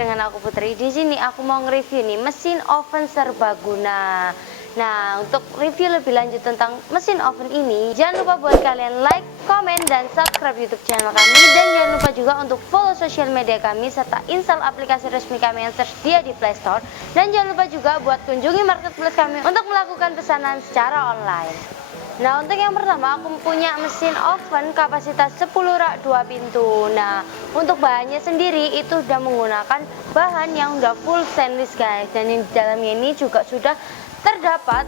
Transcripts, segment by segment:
dengan aku Putri. Di sini aku mau nge-review nih mesin oven serbaguna. Nah, untuk review lebih lanjut tentang mesin oven ini, jangan lupa buat kalian like, komen, dan subscribe YouTube channel kami. Dan jangan lupa juga untuk follow sosial media kami serta install aplikasi resmi kami yang tersedia di Play Store. Dan jangan lupa juga buat kunjungi marketplace kami untuk melakukan pesanan secara online. Nah, untuk yang pertama aku punya mesin oven kapasitas 10 rak 2 pintu. Nah, untuk bahannya sendiri itu sudah menggunakan bahan yang udah full stainless guys. Dan di dalamnya ini juga sudah terdapat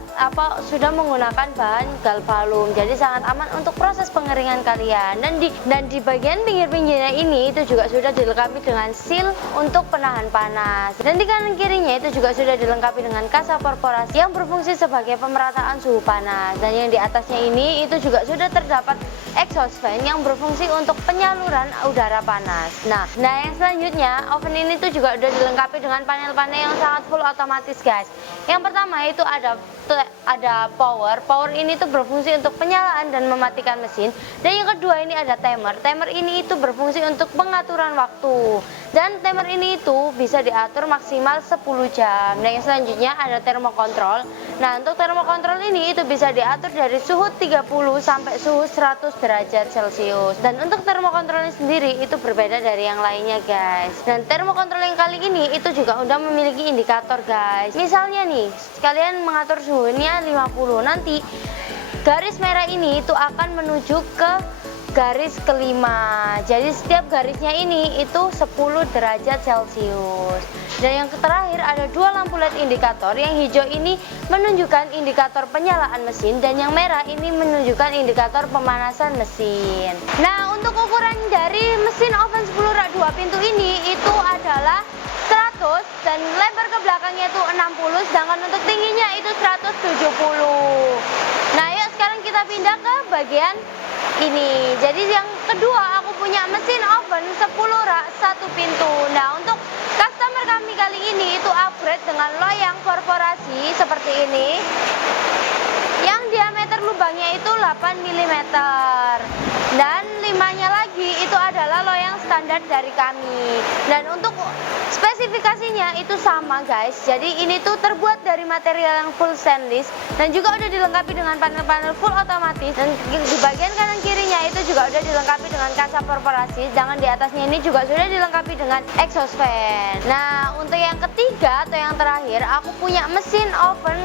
sudah menggunakan bahan galvalum, jadi sangat aman untuk proses pengeringan kalian. Dan di bagian pinggir-pinggirnya ini itu juga sudah dilengkapi dengan seal untuk penahan panas. Dan di kanan kirinya itu juga sudah dilengkapi dengan kasa perforasi yang berfungsi sebagai pemerataan suhu panas. Dan yang di atasnya ini itu juga sudah terdapat exhaust fan yang berfungsi untuk penyaluran udara panas. Nah yang selanjutnya oven ini tuh juga udah dilengkapi dengan panel-panel yang sangat full otomatis guys. Yang pertama itu ada power ini tuh berfungsi untuk penyalaan dan mematikan mesin. Dan yang kedua ini ada timer ini itu berfungsi untuk pengaturan waktu. Dan timer ini itu bisa diatur maksimal 10 jam. Dan yang selanjutnya ada thermocontrol. Nah, untuk thermocontrol ini itu bisa diatur dari suhu 30 sampai suhu 100 derajat Celcius. Dan untuk thermocontrolnya sendiri itu berbeda dari yang lainnya guys. Dan thermocontrol yang kali ini itu juga udah memiliki indikator guys. Misalnya nih, kalian mengatur suhunya 50, nanti garis merah ini itu akan menuju ke garis kelima. Jadi setiap garisnya ini itu 10 derajat Celcius. Dan yang terakhir ada dua lampu LED indikator. Yang hijau ini menunjukkan indikator penyalaan mesin dan yang merah ini menunjukkan indikator pemanasan mesin. Nah, untuk ukuran dari mesin oven 10 rak 2 pintu ini itu adalah 100 dan lebar ke belakangnya itu 60, sedangkan untuk tingginya itu 170. Nah, yuk sekarang kita pindah ke bagian ini. Jadi yang kedua aku punya mesin oven 10 rak 1 pintu. Nah, untuk customer kami kali ini itu upgrade dengan loyang perforasi seperti ini. Yang diameter lubangnya itu 8 mm. Dan 5-nya lagi itu adalah loyang standar dari kami. Dan untuk spesifikasinya itu sama guys. Jadi ini tuh terbuat dari material yang full stainless dan juga udah dilengkapi dengan panel-panel full otomatis. Dan di bagian kanan kirinya itu juga udah dilengkapi dengan kasa perforasi. Sedangkan di atasnya ini juga sudah dilengkapi dengan exhaust fan. Nah, untuk yang ketiga atau yang terakhir aku punya mesin oven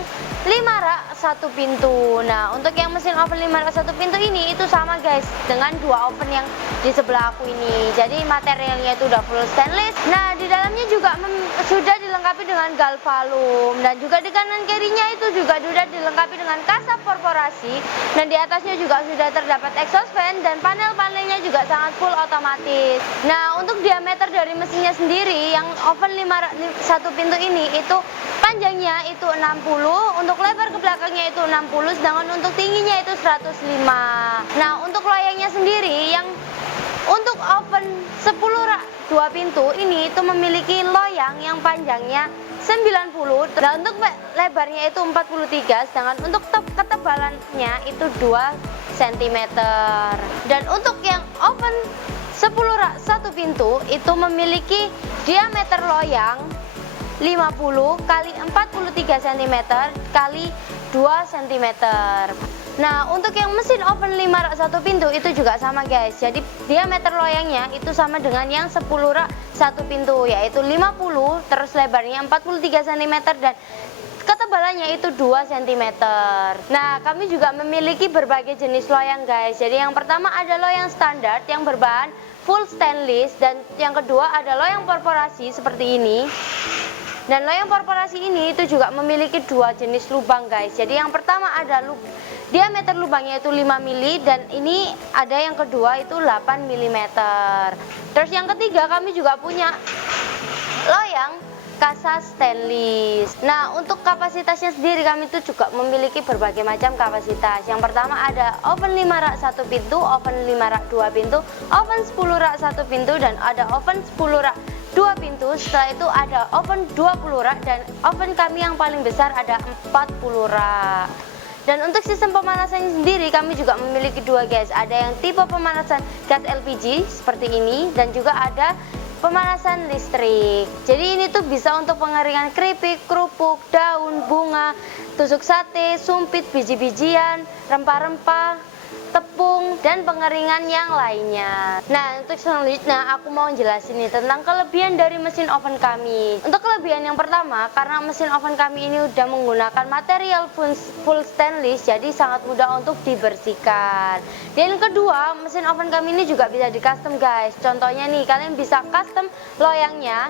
5 rak 1 pintu. Nah, untuk yang mesin oven 5 rak 1 pintu ini itu sama guys dengan dua oven yang di sebelah aku ini. Jadi materialnya itu udah full stainless. Nah, di dalamnya juga sudah dilengkapi dengan galvalum dan juga di kanan kirinya itu juga sudah dilengkapi dengan kasa perforasi dan di atasnya juga sudah terdapat exhaust fan dan panel-panelnya juga sangat full otomatis. Nah, untuk diameter dari mesinnya sendiri yang oven 5 rak 1 pintu ini itu panjangnya itu 60, untuk lebar ke belakangnya itu 60, sedangkan untuk tingginya itu 105. Nah, untuk loyangnya sendiri yang untuk oven 10 rak 2 pintu ini itu memiliki loyang yang panjangnya 90 dan untuk lebarnya itu 43, sedangkan untuk ketebalannya itu 2 cm. Dan untuk yang oven 10 rak 1 pintu itu memiliki diameter loyang 50 kali 43 cm kali 2 cm. Nah, untuk yang mesin oven 5 rak 1 pintu itu juga sama guys. Jadi diameter loyangnya itu sama dengan yang 10 rak 1 pintu, yaitu 50, terus lebarnya 43 cm dan ketebalannya itu 2 cm. Nah, kami juga memiliki berbagai jenis loyang guys. Jadi yang pertama ada loyang standar yang berbahan full stainless dan yang kedua ada loyang perforasi seperti ini. Dan loyang perforasi ini itu juga memiliki dua jenis lubang guys. Jadi yang pertama ada diameter lubangnya itu 5 mili dan ini ada yang kedua itu 8 mm. Terus yang ketiga kami juga punya loyang kasa stainless. Nah, untuk kapasitasnya sendiri kami itu juga memiliki berbagai macam kapasitas. Yang pertama ada oven 5 rak 1 pintu, oven 5 rak 2 pintu, oven 10 rak 1 pintu dan ada oven 10 rak 2 pintu. Setelah itu ada oven 20 rak dan oven kami yang paling besar ada 40 rak. Dan untuk sistem pemanasannya sendiri kami juga memiliki dua guys. Ada yang tipe pemanasan gas LPG seperti ini dan juga ada pemanasan listrik. Jadi ini tuh bisa untuk pengeringan keripik, kerupuk, daun, bunga, tusuk sate, sumpit, biji-bijian, rempah-rempah, tepung, dan pengeringan yang lainnya. Nah, untuk selanjutnya aku mau jelasin nih tentang kelebihan dari mesin oven kami. Untuk kelebihan yang pertama, karena mesin oven kami ini udah menggunakan material full stainless, jadi sangat mudah untuk dibersihkan. Dan kedua, mesin oven kami ini juga bisa di custom guys. Contohnya nih, kalian bisa custom loyangnya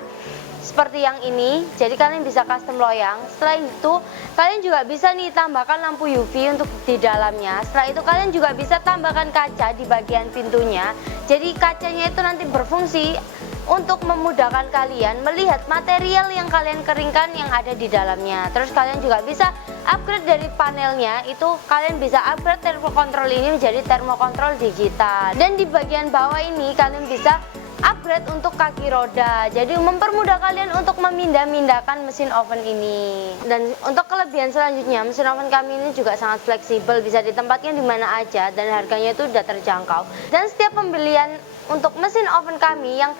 seperti yang ini, jadi kalian bisa custom loyang. Setelah itu kalian juga bisa nih tambahkan lampu UV untuk di dalamnya. Setelah itu kalian juga bisa tambahkan kaca di bagian pintunya, jadi kacanya itu nanti berfungsi untuk memudahkan kalian melihat material yang kalian keringkan yang ada di dalamnya. Terus kalian juga bisa upgrade dari panelnya, itu kalian bisa upgrade thermocontrol ini menjadi thermocontrol digital. Dan di bagian bawah ini kalian bisa upgrade untuk kaki roda, jadi mempermudah kalian untuk memindah-mindahkan mesin oven ini. Dan untuk kelebihan selanjutnya, mesin oven kami ini juga sangat fleksibel, bisa ditempatkan di mana aja dan harganya itu sudah terjangkau. Dan setiap pembelian untuk mesin oven kami yang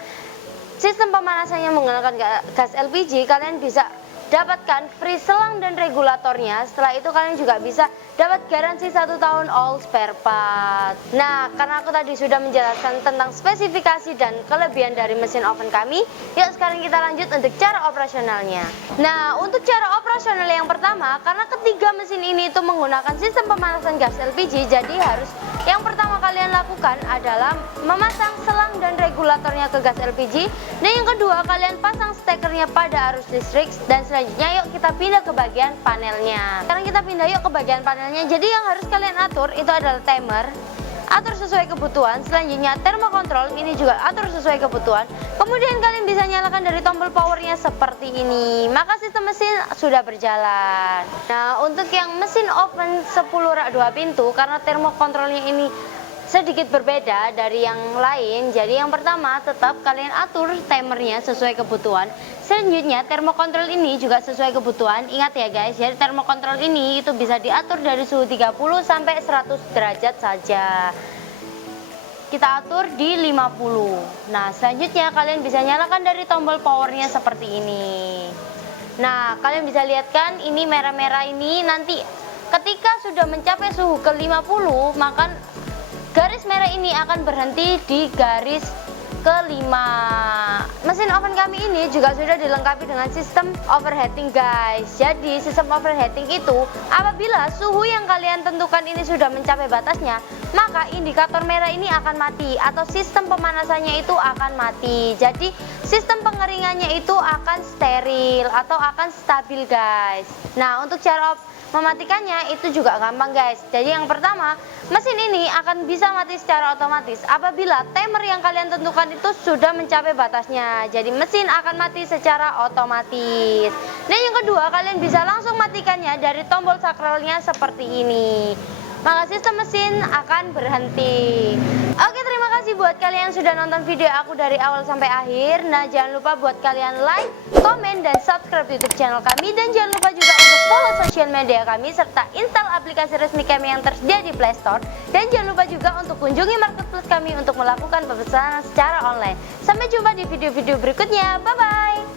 sistem pemanasannya menggunakan gas LPG, kalian bisa dapatkan free selang dan regulatornya. Setelah itu kalian juga bisa dapat garansi 1 tahun all spare part. Nah, karena aku tadi sudah menjelaskan tentang spesifikasi dan kelebihan dari mesin oven kami, yuk sekarang kita lanjut untuk cara operasionalnya. Nah, untuk cara operasional yang pertama, karena ketiga mesin ini itu menggunakan sistem pemanasan gas LPG, jadi harus yang pertama kalian lakukan adalah memasang selang dan regulatornya ke gas LPG. Dan yang kedua, kalian pasang stekernya pada arus listrik. Dan selanjutnya yuk kita pindah ke bagian panelnya. Sekarang kita pindah yuk ke bagian panelnya. Jadi yang harus kalian atur itu adalah timer, atur sesuai kebutuhan. Selanjutnya thermocontrol, ini juga atur sesuai kebutuhan. Kemudian kalian bisa nyalakan dari tombol powernya seperti ini, maka sistem mesin sudah berjalan. Nah, untuk yang mesin oven 10 rak 2 pintu, karena thermocontrolnya ini sedikit berbeda dari yang lain, jadi yang pertama tetap kalian atur timernya sesuai kebutuhan. Selanjutnya thermocontrol ini juga sesuai kebutuhan. Ingat ya guys, jadi thermocontrol ini itu bisa diatur dari suhu 30 sampai 100 derajat saja. Kita atur di 50. Nah, selanjutnya kalian bisa nyalakan dari tombol powernya seperti ini. Nah, kalian bisa lihat kan, ini merah-merah ini nanti ketika sudah mencapai suhu ke 50, maka garis merah ini akan berhenti di garis ke-5. Mesin oven kami ini juga sudah dilengkapi dengan sistem overheating guys. Jadi sistem overheating itu apabila suhu yang kalian tentukan ini sudah mencapai batasnya, maka indikator merah ini akan mati atau sistem pemanasannya itu akan mati. Jadi sistem pengeringannya itu akan steril atau akan stabil guys. Nah, untuk cara mematikannya itu juga gampang guys. Jadi yang pertama, mesin ini akan bisa mati secara otomatis apabila timer yang kalian tentukan itu sudah mencapai batasnya. Jadi mesin akan mati secara otomatis. Dan yang kedua, kalian bisa langsung matikannya dari tombol sakralnya seperti ini, maka sistem mesin akan berhenti. Oke, terima kasih buat kalian yang sudah nonton video aku dari awal sampai akhir. Nah, jangan lupa buat kalian like, komen, dan subscribe YouTube channel kami. Dan jangan lupa juga untuk follow sosial media kami serta install aplikasi resmi kami yang tersedia di Play Store. Dan jangan lupa juga untuk kunjungi marketplace kami untuk melakukan pemesanan secara online. Sampai jumpa di video-video berikutnya. Bye-bye.